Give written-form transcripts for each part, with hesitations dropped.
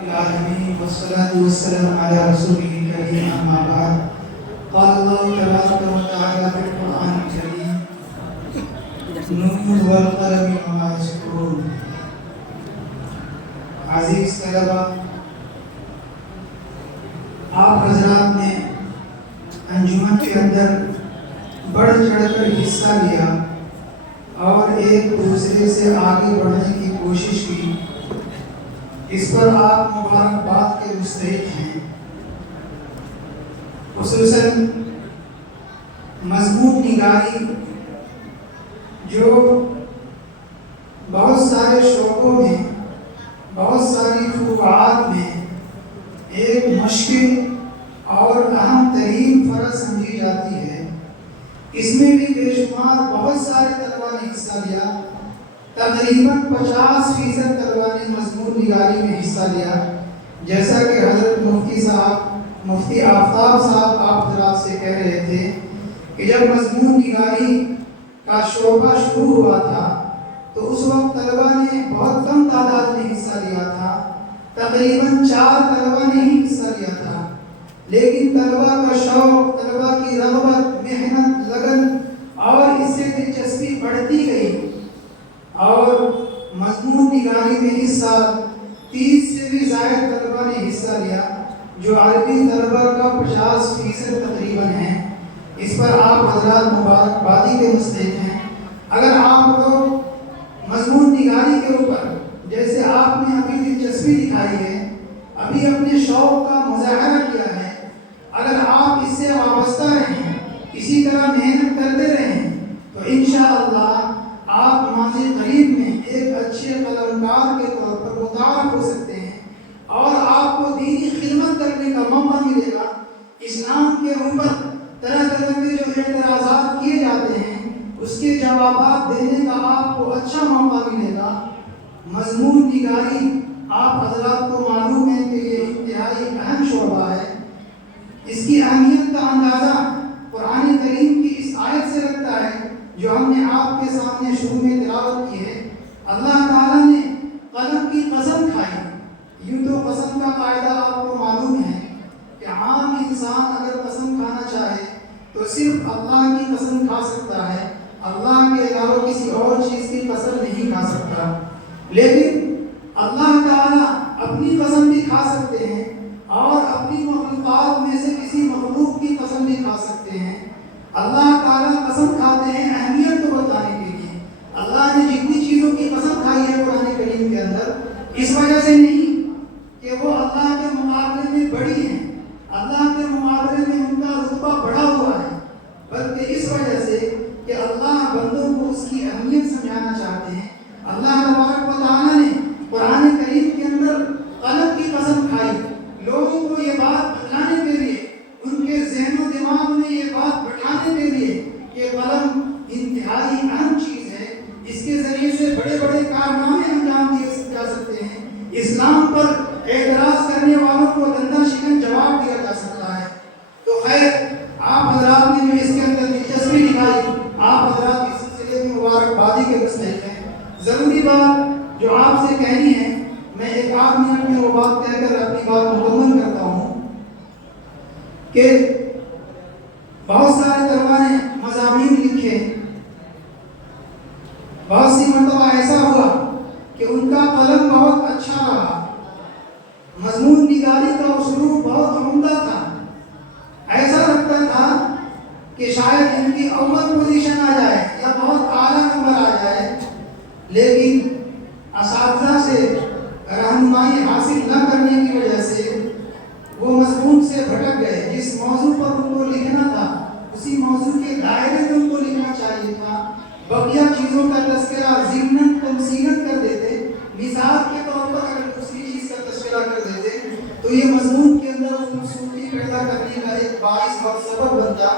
العالمين والصلاة والسلام على رسوله الكريم أما بعد قال الله تبارك وتعالى في القرآن الكريم نون والقلم وما يسطرون. عزیز طلبہ، آپ حضرات نے انجمن کے اندر بڑھ چڑھ کر حصہ لیا اور ایک دوسرے سے آگے بڑھنے کی کوشش کی، اس پر آپ مبارکباد کے مستحق ہیں۔ خصوصاً مضمون نگاری جو بہت سارے شعبوں میں، بہت ساری فروعات میں ایک مشکل اور اہم ترین فرض سمجھی جاتی ہے، اس میں بھی بے شمار بہت سارے طلباء نے حصہ لیا۔ تقریباً 50% طلباء نے مضمون نگاری میں حصہ لیا، جیسا کہ حضرت مفتی آفتاب صاحب آپ حضرات سے کہہ رہے تھے کہ جب مضمون نگاری کا شعبہ شروع ہوا تھا تو اس وقت طلباء نے بہت کم تعداد میں حصہ لیا تھا، تقریباً 4 طلباء نے ہی حصہ لیا تھا، لیکن طلباء کا شوق، طلباء کی رغبت، محنت، لگن اور اس سے دلچسپی بڑھتی گئی اور مضمون نگاری میں اس سال 30 سے بھی زائد طلباء نے حصہ لیا، جو عربی طلباء کا 50% تقریباً ہے۔ اس پر آپ حضرات مبارکبادی کے مستحق ہیں۔ اگر آپ لوگ مضمون نگاری کے اوپر جیسے آپ نے ابھی دلچسپی دکھائی ہے، ابھی اپنے شوق کا مظاہرہ کیا ہے، اگر آپ اس سے وابستہ رہیں، اسی طرح محنت کرتے رہیں تو انشاءاللہ آپ ماضی قریب میں ایک اچھے قلمکار کے طور پر متعارف ہو سکتے ہیں اور آپ کو دینی خدمت کرنے کا موقع ملے گا۔ اسلام کے اوپر طرح طرح کے جو اعتراضات کیے جاتے ہیں اس کے جوابات دینے کا آپ کو اچھا موقع ملے گا۔ مضمون نگاری آپ حضرات کو معلوم ہے کہ یہ انتہائی اہم شعبہ ہے۔ اس کی اہمیت کا اندازہ قرآن کریم کی اس آیت سے لگتا ہے جو ہم نے آپ کے سامنے شروع میں تلاوت کی ہے۔ اللہ تعالیٰ نے قلم کی قسم کھائی۔ یوں تو قسم کا قاعدہ آپ کو معلوم ہے کہ عام انسان اگر قسم کھانا چاہے تو صرف اللہ کی قسم کھا سکتا ہے، اللہ کے علاوہ کسی اور چیز کی قسم نہیں کھا سکتا، لیکن اللہ تعالیٰ اپنی قسم بھی کھا سکتے ہیں اور اپنی مخلوقات میں سے کسی مخلوق کی قسم بھی کھا سکتے ہیں۔ اللہ تعالیٰ قسم کھاتے ہیں اہمیت کو بتانے کے لیے۔ اللہ نے جتنی چیزوں کی قسم کھائی ہے قرآن کریم کے اندر، اس وجہ سے نہیں کہ وہ اللہ کے مقابلے میں بڑی ہیں، اللہ کے مقابلے میں ان کا رتبہ بڑا ہوا ہے، بلکہ اس وجہ سے کہ اللہ بندوں کو اس کی اہمیت سمجھانا چاہتے ہیں۔ اللہ تبارک و تعالیٰ نے قرآن کریم کے اندر قلم کی قسم کھائی، لوگوں کو یہ بات بتلانے کے لیے، ان کے ذہن و دماغ میں یہ بات بٹھانے کے لیے کہ قلم انتہائی اہم چیز ہے، اس کے ذریعے سے بڑے بڑے کارنامے انجام دیے جا سکتے ہیں، اسلام پر اعتراض کرنے والوں کو دندہ شکن جواب دیا جا سکتا ہے۔ تو خیر، آپ حضرات نے جو اس کے اندر دلچسپی دکھائی، آپ حضرات اس سلسلے میں مبارکبادی کے مستحق ہیں۔ ضروری بات جو آپ سے کہنی ہے، میں ایک آدھ منٹ میں وہ بات کہہ کر اپنی بات مکمل کرتا ہوں کہ بہت سارے طلباء نے مضامین لکھے، بہت سی مرتبہ ایسا ہوا کہ ان کا قلم بہت اچھا رہا، مضمون نگاری کا اسلوب بہت عمدہ تھا، ایسا لگتا تھا کہ شاید ان کی اول پوزیشن آ جائے یا بہت اعلیٰ نمبر آ جائے، لیکن اساتذہ سے رہنمائی حاصل نہ کرنے کی وجہ سے وہ مضمون سے بھٹک گئے۔ جس موضوع پر ان کو لکھنا تھا اسی موضوع کے دائرے میں ان کو لکھنا چاہیے تھا، بقیہ چیزوں کا تذکرہ ضمناً تمثیلاً کر دیتے، مثال کے طور پر اگر دوسری چیز کا تذکرہ کر دیتے تو یہ مضمون کے اندر خوبصورتی پیدا کرنے کا ایک باعث اور سبب بنتا،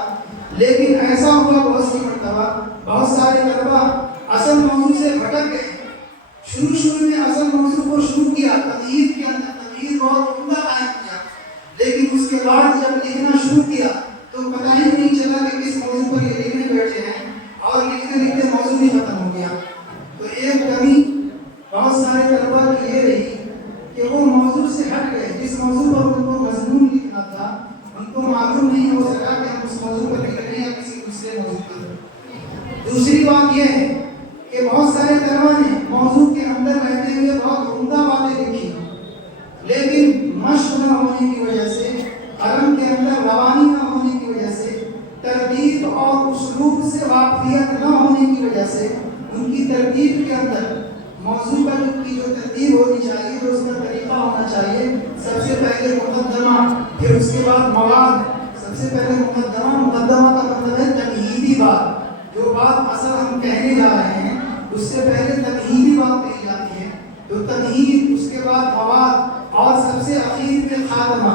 لیکن ایسا ہوا بہت سی مرتبہ بہت سارے طلباء اصل موضوع سے بھٹک گئے۔ شروع میں اصل موضوع کو شروع کیا، تدہیر کے اندر تدہیر بہت عمدہ قائم کیا، لیکن اس کے بعد جب لکھنا شروع کیا تو پتہ ہی نہیں چلا کہ کس موضوع پر یہ لکھنے بیٹھے ہیں اور لکھتے لکھتے موضوع ہی ختم ہو گیا۔ تو ایک کمی بہت سارے طلباء کی یہ رہی کہ وہ موضوع سے سے ہٹ گئے. جس موضوع پر ان کو مضمون لکھنا تھا ان کو معلوم نہیں ہو سکا کہ ہم اس موضوع پر لکھ رہے ہیں یا کسی دوسرے موضوع پر. دوسری بات یہ ہے کہ بہت سارے طلبا نے موضوع کے اندر رہتے ہوئے بہت عمدہ باتیں لکھی, لیکن مشق نہ ہونے کی وجہ سے, قلم کے اندر روانی نہ ہونے کی وجہ سے, ترتیب اور اسلوب سے واقفیت نہ ہونے کی وجہ سے ان کی ترتیب کے اندر موضوع پر کی جو ترتیب ہونی چاہیے, جو اس کا طریقہ ہونا چاہیے, سب سے پہلے مقدمہ, پھر اس کے بعد مواد. سب سے پہلے مقدمہ کا مطلب ہے تمہیدی بات. جو بات اصل ہم کہنے جا رہے ہیں اس سے پہلے تمہیدی بات کہی جاتی ہے. تو تمہید, اس کے بعد مواد, اور سب سے اخیر میں خاتمہ.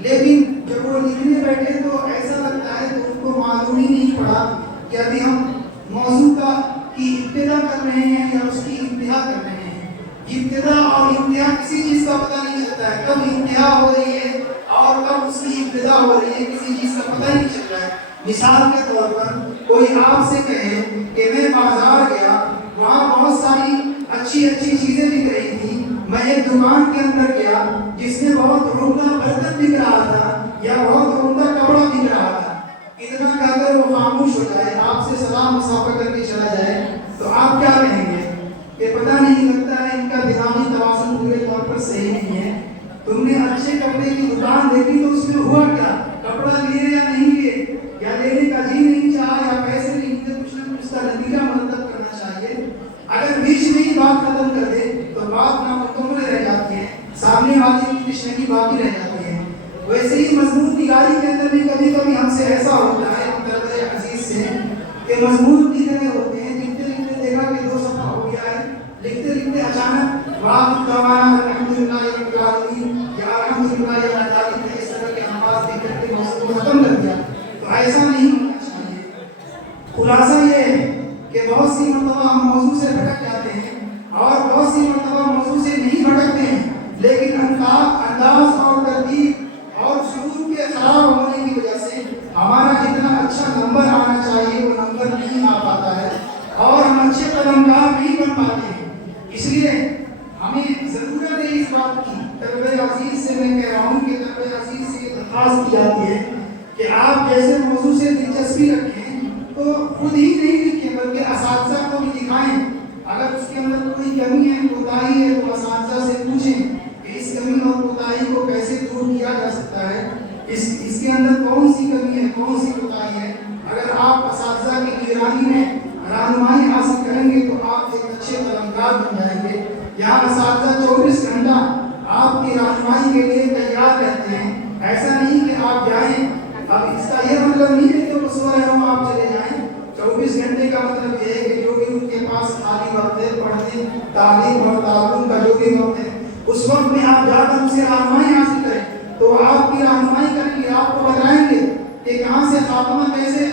لیکن جب وہ لکھنے بیٹھے تو ایسا لگتا ہے کہ ان کو معلوم ہی نہیں پڑا کہ ابھی ہم موضوع کی ابتدا کر رہے ہیں یا اس کی انتہا کر رہے ہیں. ابتدا اور انتہا کسی چیز کا پتہ نہیں چلتا ہے. کب انتہا ہو رہی ہے اور کب اس کی ابتدا ہو رہی ہے کسی چیز کا پتہ نہیں چل رہا ہے. مثال کے طور پر کوئی آپ سے کہے کہ میں بازار گیا, وہاں بہت ساری اچھی اچھی چیزیں بک رہی تھیں. میں ایک دکان کے اندر گیا جس میں بہت عمدہ برتن بک رہا تھا یا بہت عمدہ کپڑا بک رہا تھا. اتنا کہہ کر وہ خاموش ہو جائے, آپ سے سلام مصافحہ کر کے چلا جائے, تو آپ کیا کہیں گے کہ پتہ نہیں, لگتا ہے ان کا دماغی توازن پورے طور پر صحیح نہیں ہے. تم نے اچھے کپڑے کی دکان دیکھی تو اس میں ہوا کیا؟ کپڑا لیے یا نہیں لیے, یا لینے کا جی نہیں چاہا یا پیسے نہیں تھے, کچھ نہ کچھ اس کا نتیجہ مرتب کرنا چاہیے. اگر بیچ میں ہی بات ختم کر دے تو بات نامکمل رہ جاتی ہے, سامنے والے کی تشنگی باقی رہ جاتی ہے. ویسے ہی مضمون نگاری کے اندر بھی کبھی کبھی ہم سے ایسا ہوتا ہے, ہم طلبہ عزیز سے, کہ مضمون لکھ رہے ہوتے ہیں, لکھتے لکھتے دیکھا کہ 2 صفحہ ہو گیا ہے, لکھتے لکھتے اچانک واہ دعوانا الحمدللہ رب العالمین یا الحمدللہ یا العالمین, اس طرح کے الفاظ لکھ کر کے موضوع کو ختم کر دیا. تو ایسا نہیں ہونا چاہیے. خلاصہ یہ ہے کہ بہت سی مرتبہ ہم موضوع سے بھٹک جاتے ہیں اور بہت سی مرتبہ موضوع سے نہیں بھٹکتے ہیں, لیکن انداز اور ترتیب اور شروع کے خراب ہونے کی وجہ سے ہمارا جتنا اچھا نمبر آنا چاہیے وہ نمبر نہیں آ پاتا ہے اور ہم اچھے قلمکار نہیں بن پاتے ہیں. اس لیے ہمیں ضرورت ہے اس بات کی. طلبہ عزیز سے میں کہہ رہا ہوں کہ طلبہ عزیز سے یہ درخواست کی جاتی ہے کہ آپ جیسے موضوع سے دلچسپی رکھیں تو خود ہی نہیں لکھیں بلکہ اساتذہ کو بھی دکھائیں. اگر اس کے اندر کوئی کمی ہے, کوتاہی ہے, تو اساتذہ سے پوچھیں کہ اس کمی اور کوتاہی کو کیسے دور کیا جا سکتا ہے, اس کے اندر کون سی کمی ہے, کون سی کوتاہی ہے. اگر آپ اساتذہ کی نگرانی میں رہنمائی حاصل کریں گے تو آپ ایک اچھے قلمکار بن جائیں گے. یہاں اساتذہ 24 گھنٹہ آپ کی رہنمائی کے لیے تیار رہتے ہیں. ایسا نہیں کہ آپ جائیں, اب اس کا یہ مطلب نہیں ہے کہ وہ سو رہے ہوں آپ چلے جائیں. 24 گھنٹے کا مطلب یہ ہے کہ جو بھی ان کے پاس خالی وقت ہے, پڑھنے, تعلیم اور تعلم کا جو بھی وقت ہے, اس وقت میں آپ جا کر ان سے رہنمائی حاصل کریں. تو آپ کی رہنمائی کریں گے, آپ کو بتائیں گے کہ کہاں سے خاتمہ کیسے,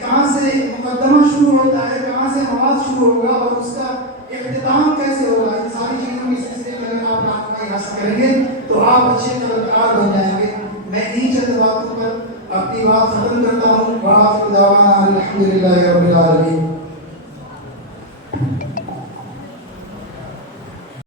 کہاں سے مقدمہ شروع ہوتا ہے, کہاں سے مواد شروع ہوگا اور اس کا اختتام کیسے ہوگا. ان ساری چیزوں کے سلسلے میں اگر آپ رہنمائی حاصل کریں گے تو آپ اچھے قلمکار بن جائیں گے. میں انہی چند باتوں پر اپنی بات ختم کرتا ہوں. وآخر دعوانا الحمدللہ رب العالمین.